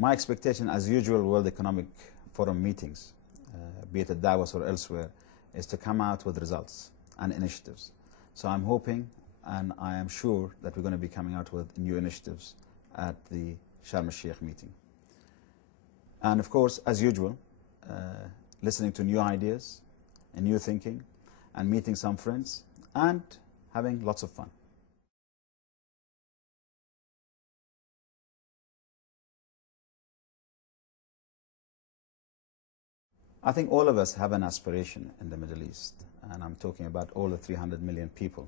My expectation, as usual, World Economic Forum meetings, be it at Davos or elsewhere, is to come out with results and initiatives. So I'm hoping and I am sure that we're going to be coming out with new initiatives at the Sharm El Sheikh meeting. And of course, as usual, listening to new ideas and new thinking and meeting some friends and having lots of fun. I think all of us have an aspiration in the Middle East, and I'm talking about all the 300 million people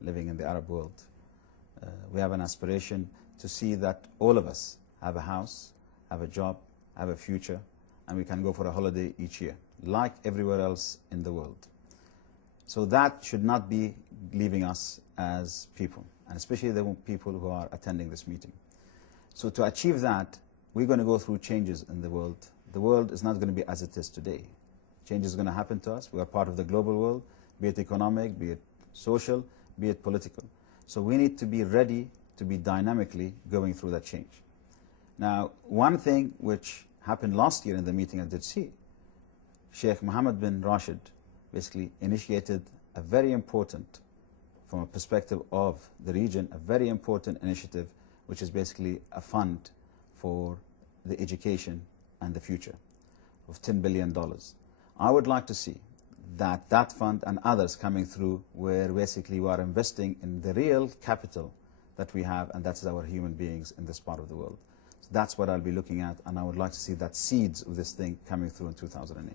living in the Arab world. We have an aspiration to see that all of us have a house, have a job, have a future, and we can go for a holiday each year, like everywhere else in the world. So that should not be leaving us as people, and especially the people who are attending this meeting. So to achieve that, we're going to go through changes in the world. The world is not going to be as it is today. Change is going to happen to us. We are part of the global world, be it economic, be it social, be it political. So we need to be ready to be dynamically going through that change. Now, one thing which happened last year in the meeting I did see, Sheikh Mohammed bin Rashid basically initiated a very important, from a perspective of the region, a very important initiative, which is basically a fund for the education and the future of $10 billion. I would like to see that fund and others coming through, where basically we are investing in the real capital that we have, and that's our human beings in this part of the world. So that's what I'll be looking at, and I would like to see that seeds of this thing coming through in 2008.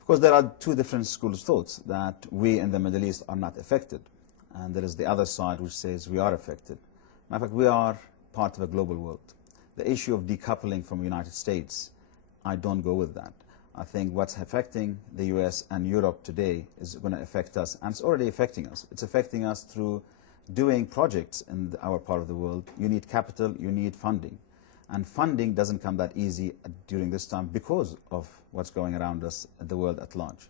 Of course, there are two different schools of thought, that we in the Middle East are not affected, and there is the other side which says we are affected. In fact, we are part of a global world. The issue of decoupling from the United States, I don't go with that. I think what's affecting the US and Europe today is going to affect us, and it's already affecting us. It's affecting us through doing projects in our part of the world. You need capital, you need funding. And funding doesn't come that easy during this time because of what's going around us in the world at large.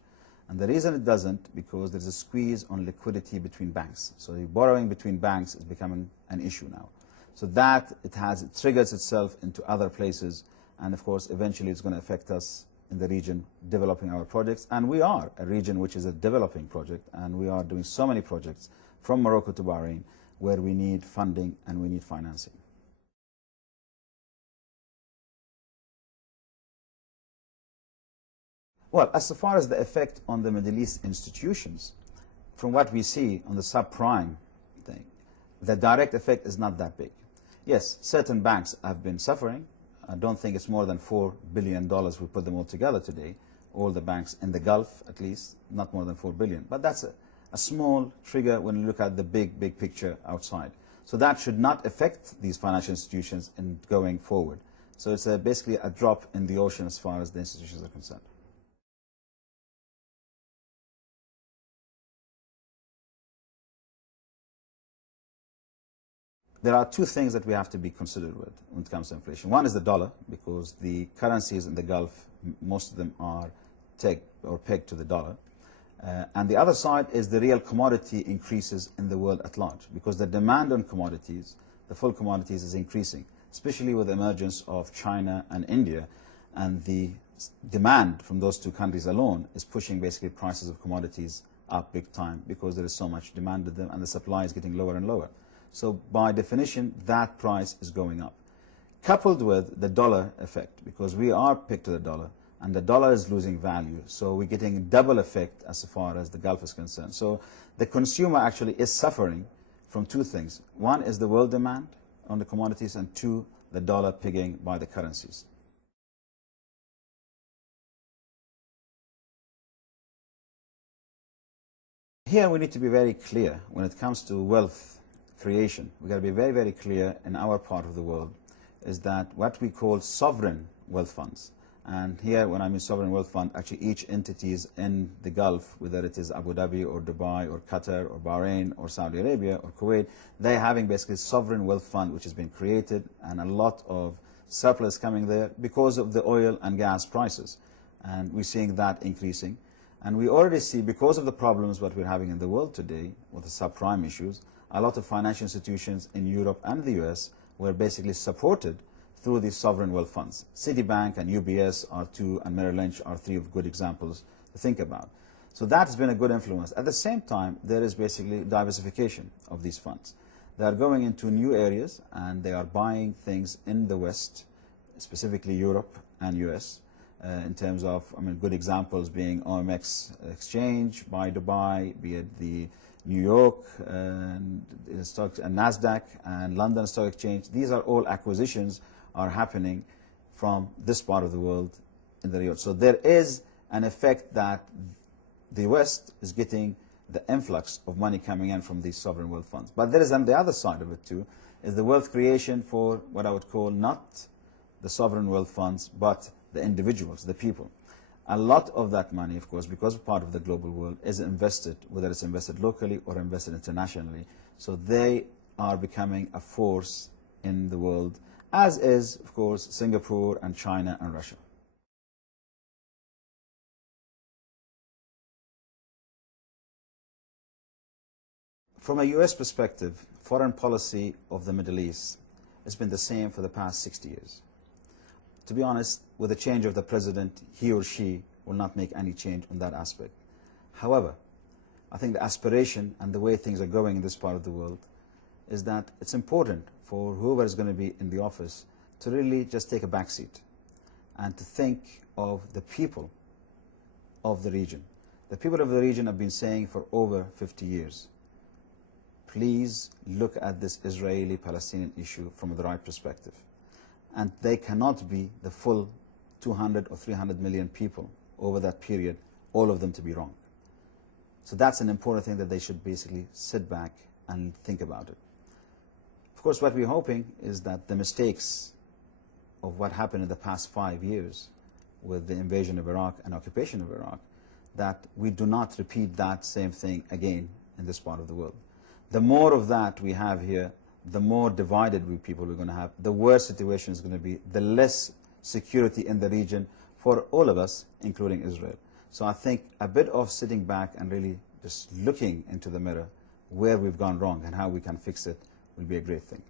And the reason it doesn't, because there's a squeeze on liquidity between banks. So the borrowing between banks is becoming an issue now. So that it triggers itself into other places, and of course eventually it's going to affect us in the region developing our projects. And we are a region which is a developing project, and we are doing so many projects from Morocco to Bahrain where we need funding and we need financing. Well, as far as the effect on the Middle East institutions, from what we see on the subprime thing, the direct effect is not that big. Yes, certain banks have been suffering. I don't think it's more than $4 billion we put them all together today, all the banks in the Gulf at least, not more than $4 billion. But that's a small trigger when you look at the big picture outside. So that should not affect these financial institutions in going forward. So it's basically a drop in the ocean as far as the institutions are concerned. There are two things that we have to be considered with when it comes to inflation. One is the dollar, because the currencies in the Gulf, most of them are pegged to the dollar. And the other side is the real commodity increases in the world at large, because the demand on commodities, the full commodities, is increasing, especially with the emergence of China and India. And the demand from those two countries alone is pushing basically prices of commodities up big time, because there is so much demand of them and the supply is getting lower and lower. So by definition, that price is going up, coupled with the dollar effect, because we are pegged to the dollar, and the dollar is losing value. So we're getting a double effect as far as the Gulf is concerned. So the consumer actually is suffering from two things. One is the world demand on the commodities, and two, the dollar pegging by the currencies. Here we need to be very clear when it comes to wealth creation. We've got to be very clear in our part of the world, is that what we call sovereign wealth funds. And here, when I mean sovereign wealth fund, actually each entities in the Gulf, whether it is Abu Dhabi or Dubai or Qatar or Bahrain or Saudi Arabia or Kuwait, they're having basically sovereign wealth fund which has been created, and a lot of surplus coming there because of the oil and gas prices. And we're seeing that increasing. And we already see, because of the problems that we're having in the world today with the subprime issues, a lot of financial institutions in Europe and the US were basically supported through these sovereign wealth funds. Citibank and UBS are two, and Merrill Lynch are three of good examples to think about. So that's been a good influence. At the same time, there is basically diversification of these funds. They are going into new areas, and they are buying things in the West, specifically Europe and US, in terms of, good examples being OMX Exchange by Dubai, be it the New York and NASDAQ and London Stock Exchange. These are all acquisitions are happening from this part of the world in the region. So there is an effect that the West is getting the influx of money coming in from these sovereign wealth funds. But there is, on the other side of it too, is the wealth creation for what I would call not the sovereign wealth funds, but the individuals, the people. A lot of that money, of course, because part of the global world, is invested, whether it's invested locally or invested internationally. So they are becoming a force in the world, as is, of course, Singapore and China and Russia. From a US perspective, foreign policy of the Middle East has been the same for the past 60 years. To be honest, with the change of the president, he or she will not make any change on that aspect. However, I think the aspiration and the way things are going in this part of the world is that it's important for whoever is going to be in the office to really just take a back seat and to think of the people of the region. The people of the region have been saying for over 50 years, please look at this Israeli-Palestinian issue from the right perspective. And they cannot be the full 200 or 300 million people over that period, all of them to be wrong. So that's an important thing that they should basically sit back and think about it. Of course, what we're hoping is that the mistakes of what happened in the past 5 years with the invasion of Iraq and occupation of Iraq, that we do not repeat that same thing again in this part of the world. The more of that we have here, the more divided people we're going to have, the worse situation is going to be, the less security in the region for all of us, including Israel. So I think a bit of sitting back and really just looking into the mirror where we've gone wrong and how we can fix it will be a great thing.